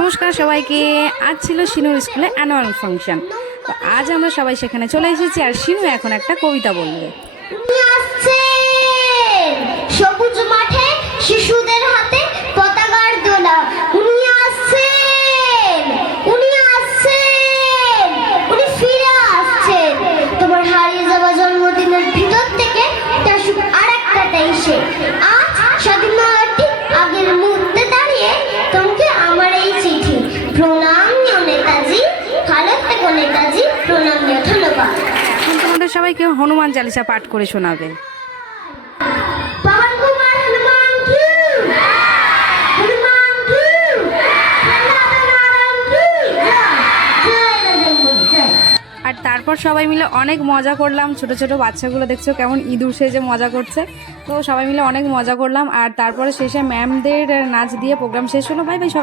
নমস্কার সবাইকে। আজ ছিল শিনুর স্কুলে অ্যানুয়াল ফাংশন। তো আজ আমরা সবাই সেখানে চলে এসেছি, আর শিনু এখন একটা কবিতা বলবে। সবুজ মাঠে শিশুদের হাতে পতাকার দোলা, উনি আসছেন, উনি আসছেন, উনি ফিরে আসছেন। তোমার হারিয়ে যাওয়া জন্মদিনের ভিতর থেকে আসুক আরেকটা দেশে। আজ স্বাধীনতার ঠিক আগের মুহূর্তে দাঁড়িয়ে তোমাকে আমার এই চিঠি। প্রণাম নিও নেতাজি, ভালো থেকো নেতাজি, প্রণাম নিও, ধন্যবাদ। এখন তোমাদের সবাইকে হনুমান চালিসা পাঠ করে শোনাবে। আর তারপর সবাই মিলে অনেক মজা করলাম। ছোট ছোট বাচ্চাগুলো দেখছো কেমন ইঁদুর সেজে মজা করছে। তো সবাই মিলে অনেক মজা করলাম। আর তারপরে শেষে ম্যামদের নাচ দিয়ে প্রোগ্রাম শেষ হলো। বাই বাই সবাই।